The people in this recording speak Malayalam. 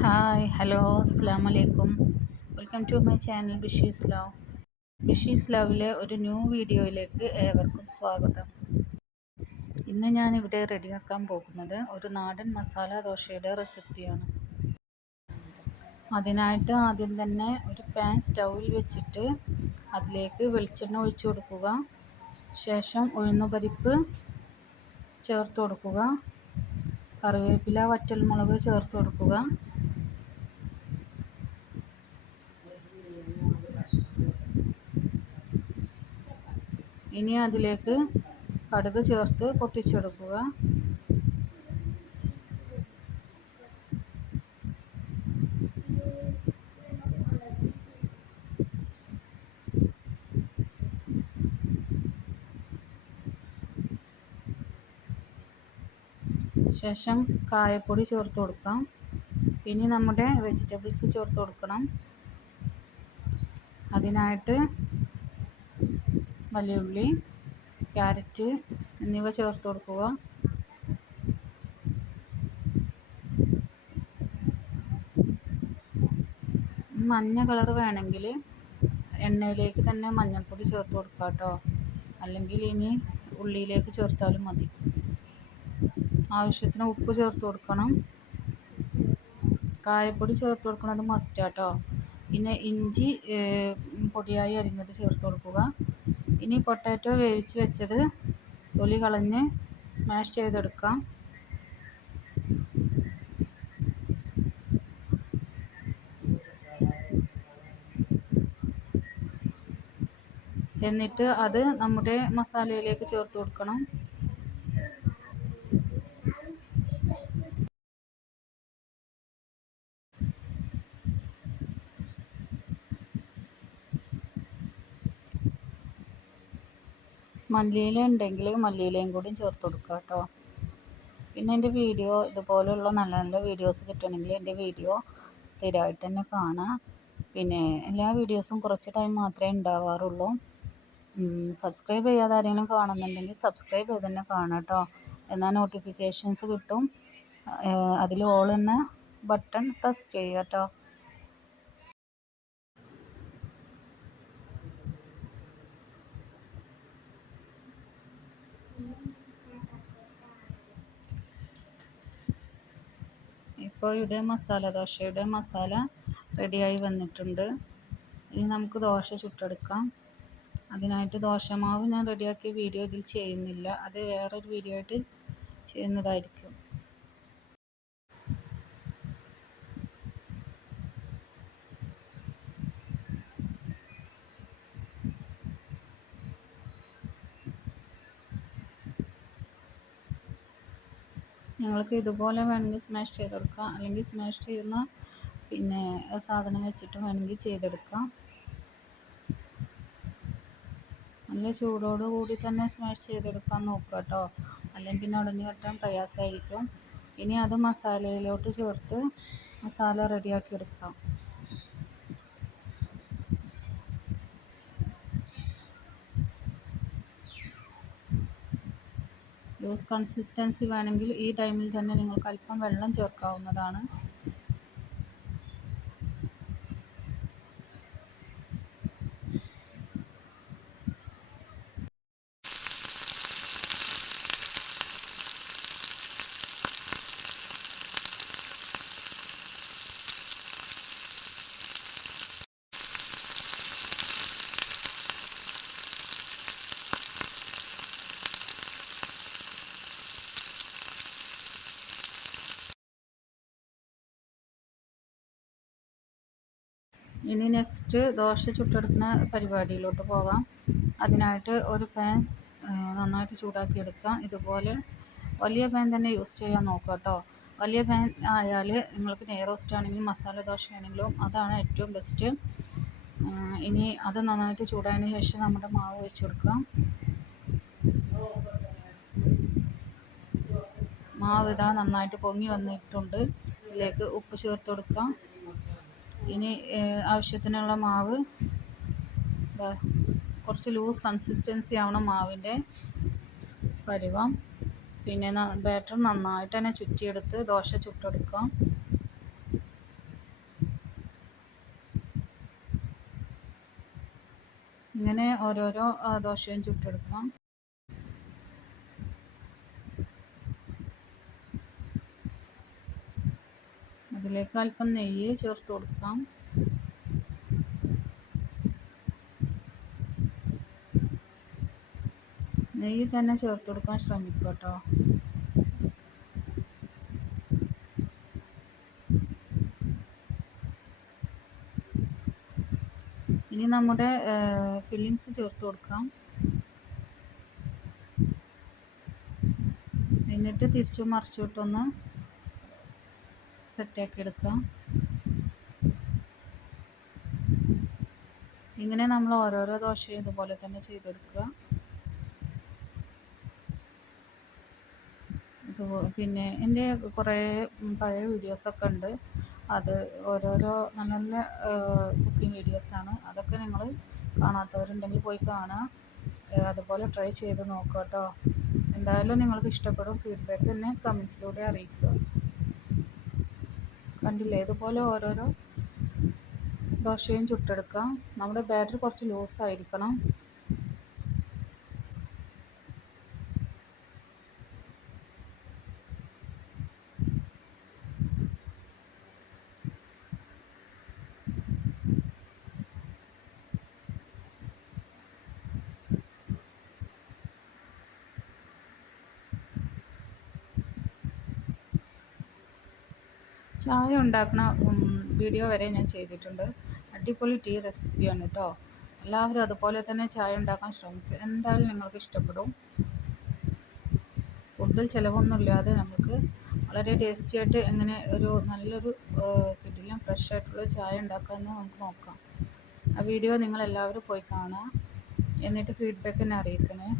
ഹായ് ഹലോ അസ്സാം വലൈക്കും. Welcome to my channel Bishi's love. Bishi's ലവിലെ ഒരു ന്യൂ വീഡിയോയിലേക്ക് ഏവർക്കും സ്വാഗതം. ഇന്ന് ഞാനിവിടെ റെഡിയാക്കാൻ പോകുന്നത് ഒരു നാടൻ മസാല ദോശയുടെ റെസിപ്പിയാണ്. അതിനായിട്ട് ആദ്യം തന്നെ ഒരു പാൻ സ്റ്റൗവിൽ വെച്ചിട്ട് അതിലേക്ക് വെളിച്ചെണ്ണ ഒഴിച്ചു കൊടുക്കുക. ശേഷം ഉഴുന്നുപരിപ്പ് ചേർത്ത് കൊടുക്കുക. കറിവേപ്പില, വറ്റൽമുളക് ചേർത്ത് കൊടുക്കുക. ഇനി അതിലേക്ക് കടുക് ചേർത്ത് പൊട്ടിച്ചെടുക്കുക. ശേഷം കായപ്പൊടി ചേർത്ത് കൊടുക്കാം. ഇനി നമ്മുടെ വെജിറ്റബിൾസ് ചേർത്ത് കൊടുക്കണം. അതിനായിട്ട് വലിയുള്ളി, ക്യാരറ്റ് എന്നിവ ചേർത്ത് കൊടുക്കുക. മഞ്ഞ കളർ വേണമെങ്കിൽ എണ്ണയിലേക്ക് തന്നെ മഞ്ഞൾപ്പൊടി ചേർത്ത് കൊടുക്കുക കേട്ടോ. അല്ലെങ്കിൽ ഇനി ഉള്ളിയിലേക്ക് ചേർത്താലും മതി. ആവശ്യത്തിന് ഉപ്പ് ചേർത്ത് കൊടുക്കണം. കായപ്പൊടി ചേർത്ത് കൊടുക്കുന്നത് മസ്റ്റ് കേട്ടോ. പിന്നെ ഇഞ്ചി പൊടിയായി അരിഞ്ഞത് ചേർത്ത് കൊടുക്കുക. ഇനി പൊട്ടാറ്റോ വേവിച്ച് വെച്ചത് തൊലി കളഞ്ഞ് സ്മാഷ് ചെയ്തെടുക്കാം. എന്നിട്ട് അത് നമ്മുടെ മസാലയിലേക്ക് ചേർത്ത് കൊടുക്കണം. മല്ലിയില ഉണ്ടെങ്കിൽ മല്ലിയിലയും കൂടി ചേർത്ത് കൊടുക്കുക കേട്ടോ. പിന്നെ എൻ്റെ വീഡിയോ ഇതുപോലെയുള്ള നല്ല നല്ല വീഡിയോസ് കിട്ടണമെങ്കിൽ എൻ്റെ വീഡിയോ സ്ഥിരമായിട്ട് തന്നെ കാണാം. പിന്നെ എല്ലാ വീഡിയോസും കുറച്ച് ടൈം മാത്രമേ ഉണ്ടാവാറുള്ളൂ. സബ്സ്ക്രൈബ് ചെയ്യാതെ ആരെങ്കിലും കാണുന്നുണ്ടെങ്കിൽ സബ്സ്ക്രൈബ് ചെയ്ത് തന്നെ കാണാം കേട്ടോ. എന്നാൽ നോട്ടിഫിക്കേഷൻസ് കിട്ടും. അതിൽ ഓൾ എന്ന ബട്ടൺ പ്രസ് ചെയ്യുക കേട്ടോ. ഇപ്പോൾ ഇവിടെ ദോശയുടെ മസാല റെഡിയായി വന്നിട്ടുണ്ട്. ഇനി നമുക്ക് ദോശ ചുട്ടെടുക്കാം. അതിനായിട്ട് ദോശമാവ് ഞാൻ റെഡിയാക്കിയ വീഡിയോ ഇതിൽ ചെയ്യുന്നില്ല. അത് വേറൊരു വീഡിയോ ആയിട്ട് ചെയ്യുന്നതായിരിക്കും. ഞങ്ങൾക്ക് ഇതുപോലെ വേണമെങ്കിൽ സ്മാഷ് ചെയ്തെടുക്കാം. അല്ലെങ്കിൽ സ്മാഷ് ചെയ്യുന്ന സാധനം വെച്ചിട്ട് വേണമെങ്കിൽ ചെയ്തെടുക്കാം. നല്ല ചൂടോടുകൂടി തന്നെ സ്മാഷ് ചെയ്തെടുക്കാൻ നോക്കുക കേട്ടോ. അല്ലെങ്കിൽ പിന്നെ ഉടഞ്ഞു കിട്ടാൻ പ്രയാസമായിരിക്കും. ഇനി അത് മസാലയിലോട്ട് ചേർത്ത് മസാല റെഡിയാക്കി എടുക്കാം. ലൂസ് കൺസിസ്റ്റൻസി വേണമെങ്കിൽ ഈ ടൈമിൽ തന്നെ നിങ്ങൾക്ക് അല്പം വെള്ളം ചേർക്കാവുന്നതാണ്. ഇനി നെക്സ്റ്റ് ദോശ ചുട്ടെടുക്കുന്ന പരിപാടിയിലോട്ട് പോകാം. അതിനായിട്ട് ഒരു പാൻ നന്നായിട്ട് ചൂടാക്കി എടുക്കാം. ഇതുപോലെ വലിയ പാൻ തന്നെ യൂസ് ചെയ്യാൻ നോക്കുക കേട്ടോ. വലിയ പാൻ ആയാൽ നിങ്ങൾക്ക് നെയ് റോസ്റ്റ് ആണെങ്കിലും മസാല ദോശ ആണെങ്കിലും അതാണ് ഏറ്റവും ബെസ്റ്റ്. ഇനി അത് നന്നായിട്ട് ചൂടായതിന് ശേഷം നമ്മുടെ മാവ് ഒഴിച്ച് കൊടുക്കാം. മാവ് ഇതാ നന്നായിട്ട് പൊങ്ങി വന്നിട്ടുണ്ട്. ഇതിലേക്ക് ഉപ്പ് ചേർത്ത് കൊടുക്കാം. ഇനി ആവശ്യത്തിനുള്ള മാവ് കുറച്ച് ലൂസ് കൺസിസ്റ്റൻസി ആവണം മാവിൻ്റെ. പരുവം. പിന്നെ ബാറ്റർ നന്നായിട്ട് തന്നെ ചുറ്റിയെടുത്ത് ദോശ ചുട്ടെടുക്കാം. ഇങ്ങനെ ഓരോരോ ദോശയും ചുട്ടെടുക്കാം. അതിലേക്ക് അല്പം നെയ്യ് ചേർത്ത് കൊടുക്കാം. നെയ്യ് തന്നെ ചേർത്ത് കൊടുക്കാൻ ശ്രമിക്കുക കേട്ടോ. ഇനി നമ്മുടെ ഫില്ലിങ്സ് ചേർത്ത് കൊടുക്കാം. എന്നിട്ട് തിരിച്ചു മറിച്ചിട്ടൊന്ന് സെറ്റാക്കി എടുക്കാം. ഇങ്ങനെ നമ്മൾ ഓരോരോ ദോശയും ഇതുപോലെ തന്നെ ചെയ്തെടുക്കുക. പിന്നെ എൻ്റെ കുറേ പഴയ വീഡിയോസൊക്കെ ഉണ്ട്. അത് ഓരോരോ നല്ല നല്ല കുക്കിംഗ് വീഡിയോസാണ്. അതൊക്കെ നിങ്ങൾ കാണാത്തവരുണ്ടെങ്കിൽ പോയി കാണുക. അതുപോലെ ട്രൈ ചെയ്ത് നോക്കുക കേട്ടോ. എന്തായാലും നിങ്ങൾക്ക് ഇഷ്ടപ്പെടും. ഫീഡ്ബാക്ക് തന്നെ കമൻസിലൂടെ അറിയിക്കുക. കണ്ടില്ലേ, ഇതുപോലെ ഓരോരോ ദോശയും ചുട്ടെടുക്കാം. നമ്മുടെ ബാറ്റർ കുറച്ച് ലൂസായിരിക്കണം. ചായ ഉണ്ടാക്കുന്ന വീഡിയോ വരെ ഞാൻ ചെയ്തിട്ടുണ്ട്. അടിപൊളി ടീ റെസിപ്പിയാണ് കേട്ടോ. എല്ലാവരും അതുപോലെ തന്നെ ചായ ഉണ്ടാക്കാൻ ശ്രമിക്കുക. എന്തായാലും നിങ്ങൾക്ക് ഇഷ്ടപ്പെടും. കൂടുതൽ ചിലവൊന്നുമില്ലാതെ നമുക്ക് വളരെ ടേസ്റ്റി ആയിട്ട് എങ്ങനെ ഒരു നല്ലൊരു കിടിലം ഫ്രഷ് ആയിട്ടുള്ള ചായ ഉണ്ടാക്കാമെന്ന് നമുക്ക് നോക്കാം. ആ വീഡിയോ നിങ്ങളെല്ലാവരും പോയി കാണുക. എന്നിട്ട് ഫീഡ്ബാക്ക് എന്നെ അറിയിക്കണേ.